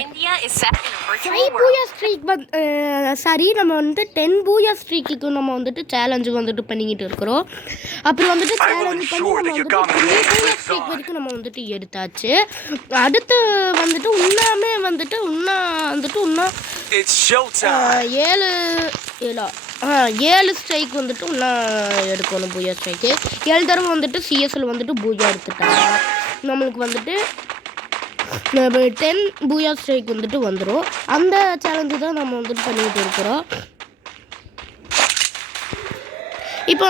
India is set in a virtual 5 பூயா streak sorry நம்ம வந்துட்டு 10 பூயா ஸ்ட்ரீக்கு நம்ம வந்துட்டு சேலஞ்சு வந்துட்டு பண்ணிக்கிட்டு இருக்கிறோம். அப்புறம் வந்துட்டு சேலஞ்ச் பண்ணி நம்ம வந்துட்டு 3 பூயா ஸ்ட்ரீக் வரைக்கும் நம்ம வந்துட்டு எடுத்தாச்சு. அடுத்து வந்துட்டு இன்னும் 7 ஸ்ட்ரைக் வந்துட்டு இன்னும் எடுக்கணும் பூயா ஸ்ட்ரைக்கு. 7 தடவை வந்துட்டு சிஎஸ்எல் வந்துட்டு பூயா எடுத்துட்டாங்க. நம்மளுக்கு வந்துட்டு 10 பூயா ஸ்ட்ரைக் வந்துட்டு வந்துடும். அந்த சேலஞ்சு தான் நம்ம வந்துட்டு பண்ணிகிட்டு இருக்கிறோம். இப்போ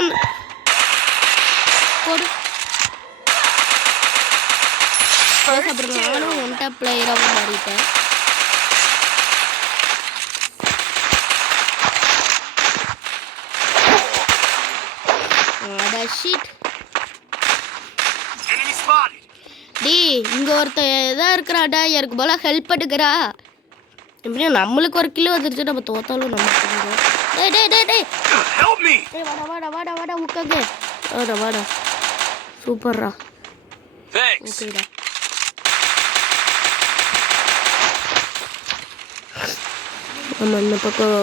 அப்புறம் நானும் ஒன் டாப் பிளேயராக மாறிட்டேன். இங்க ஒருத்தன் எதா இருக்கிறாடா, எனக்கு போல ஹெல்ப் பண்ணுகிறா. எப்படியும் நம்மளுக்கு ஒரு கிலோ வந்துருச்சு, நம்ம தோத்தாலும் நமக்கு வாடா உட்காந்து வாடா சூப்பர்ரா. ஓகேடா நம்ம இந்த பக்கம்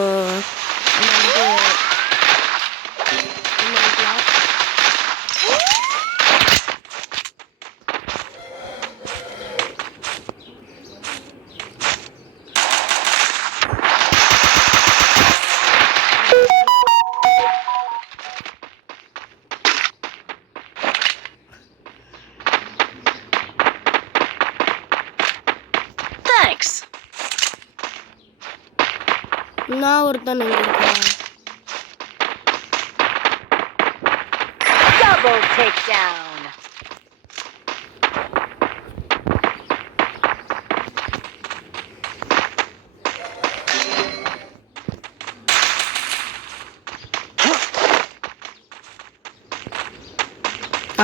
நான் ஒருத்தன் இருக்கேன். double takedown.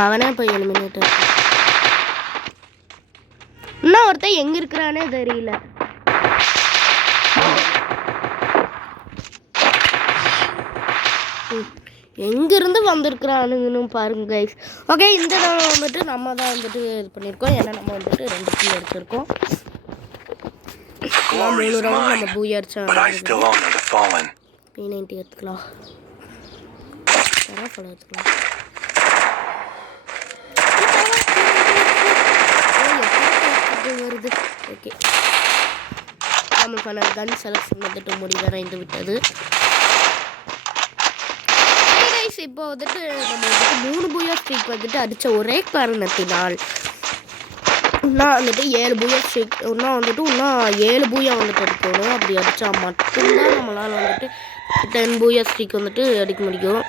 அவனே போய் எலிமினேட். இன்னும் ஒருத்தன் எங்க இருக்கிறானே தெரியல. எங்கிருந்து வந்திருக்கிறானுங்கன்னு பாருங்க கைஸ். ஓகே, இந்த தடவை வந்துட்டு நம்ம தான் வந்துட்டு இது பண்ணியிருக்கோம். ஏன்னா நம்ம வந்துட்டு 2 கீழ் எடுத்திருக்கோம். 3 ரவுண்ட் நம்ம பூயா அடிச்சா P90 எடுத்துக்கலாம். எடுத்துக்கலாம். வருது. ஓகே, நம்மளுக்கான கன் செலக்ஷன் வந்துட்டு முடிவடைந்து விட்டது. இப்போ வந்துட்டு நம்ம வந்துட்டு 3 பூயா ஸ்ட்ரீக் வந்துட்டு அடித்த ஒரே காரணத்தினால் இன்னும் வந்துட்டு 7 பூயா ஸ்ட்ரீக் இன்னும் 7 பூயா வந்துட்டு அடிக்கணும். அப்படி அடித்தா மட்டும்தான் நம்மளால் வந்துட்டு 10 பூயா ஸ்ட்ரீக் வந்துட்டு அடிக்க முடியும்.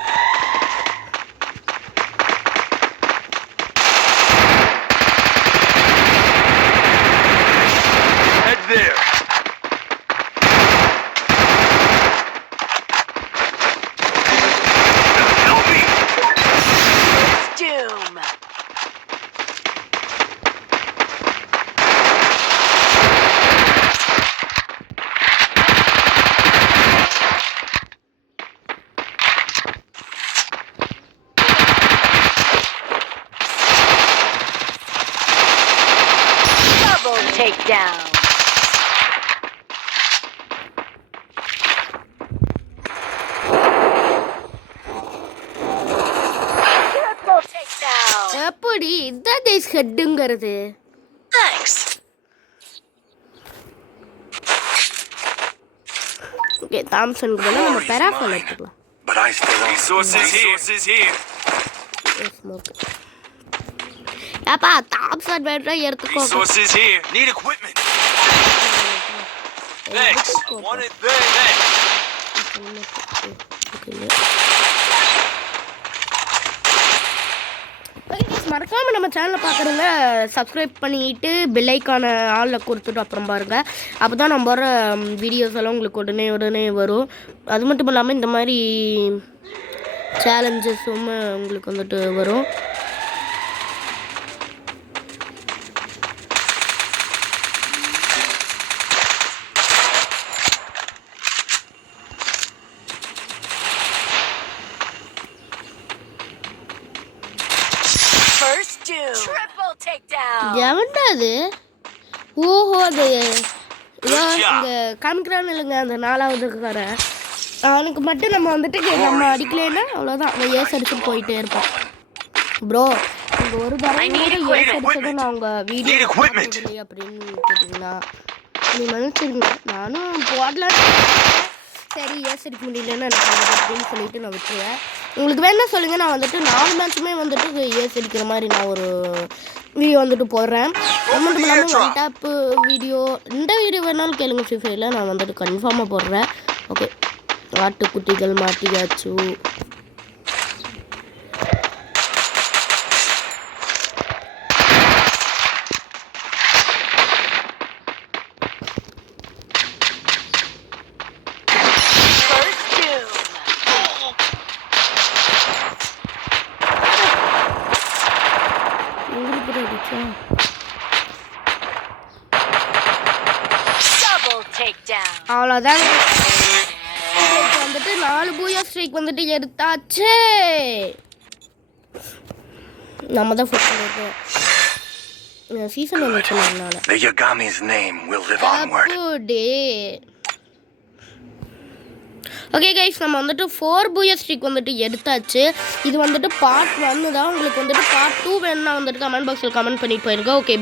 Takedown. Triple takedown. எப்படி இதான் கைஸ் ஹெட்டுங்கிறது. Thanks. ஓகே, தாம்சனுக்கு பதிலா நம்ம பெராஃபல் எடுத்துக்கலாம். But I still want resources here. Smoke. அப்பா தாம்சன் வேணா எடுத்துக்கோ. Resources here. Need equipment. Thanks. I want it there. மறக்காம நம்ம சேனலை பார்க்குறவங்க சப்ஸ்கிரைப் பண்ணிட்டு பெல் ஐக்கான ஆளில் கொடுத்துட்டு அப்புறம் பாருங்கள். அப்போ தான் நம்ம வர வீடியோஸ் எல்லாம் உங்களுக்கு உடனே வரும். அது மட்டும் இல்லாமல் இந்த மாதிரி சேலஞ்சஸும் உங்களுக்கு வந்துட்டு வரும். Triple takedown. எவன்டா அது? ஓஹோ, அது இங்கே காமிக்கிறான்னு இல்லைங்க அந்த 4வதுக்காரன் அவனுக்கு மட்டும் நம்ம வந்துட்டு நம்ம அடிக்கலைன்னா அவ்வளோதான் அவன் ஏஸ் அடிச்சுட்டு போயிட்டே இருப்பான் ப்ரோ இங்கே ஒரு தடவை ஏஸ் அடிச்சதை நான் உங்கள் வீடியோ இல்லையா அப்படின்னு கேட்டிங்கன்னா நீ மன்னிச்சிருங்க நானும் போடலாம் சரி ஏஸ் அடிக்க முடியலன்னு எனக்கு அப்படின்னு சொல்லிட்டு நான் விட்டுருவேன் உங்களுக்கு வேணா சொல்லுங்கள் நான் வந்துட்டு 4 மேட்சுமே வந்துட்டு ஏஸ் அடிக்கிற மாதிரி நான் ஒரு வீடியோ வந்துட்டு போடுறேன் அது மட்டும் இல்லாமல் ஒன் டேப்பு வீடியோ இந்த வீடியோ வேணாலும் கேளுங்க ஃப்ரீ ஃபயரில் நான் வந்துட்டு கன்ஃபார்மாக போடுறேன் ஓகே ஆட்டுக்குட்டிகள் மாட்டியாச்சு First doom. உங்களுக்கு அடிச்சா Double takedown. அவ்வளோதாங்க இப்போ வந்துட்டு 4 பூயா ஸ்ட்ரைக் வந்துட்டு எடுத்தாச்சு நம்ம தான் ஃபுட் பண்ணிருக்கோம் சீசன் வந்துச்சுனால The Yagami's name will live onward. டே ஓகே கைஸ் நம்ம வந்துட்டு 4 பூயா ஸ்ட்ரிக் வந்துட்டு எடுத்தாச்சு இது வந்துட்டு பார்ட் 1 தான் உங்களுக்கு வந்துட்டு பார்ட் 2 வேணும்னா வந்துட்டு கமெண்ட் பாக்ஸில் கமெண்ட் பண்ணிட்டு போயிருங்க ஓகே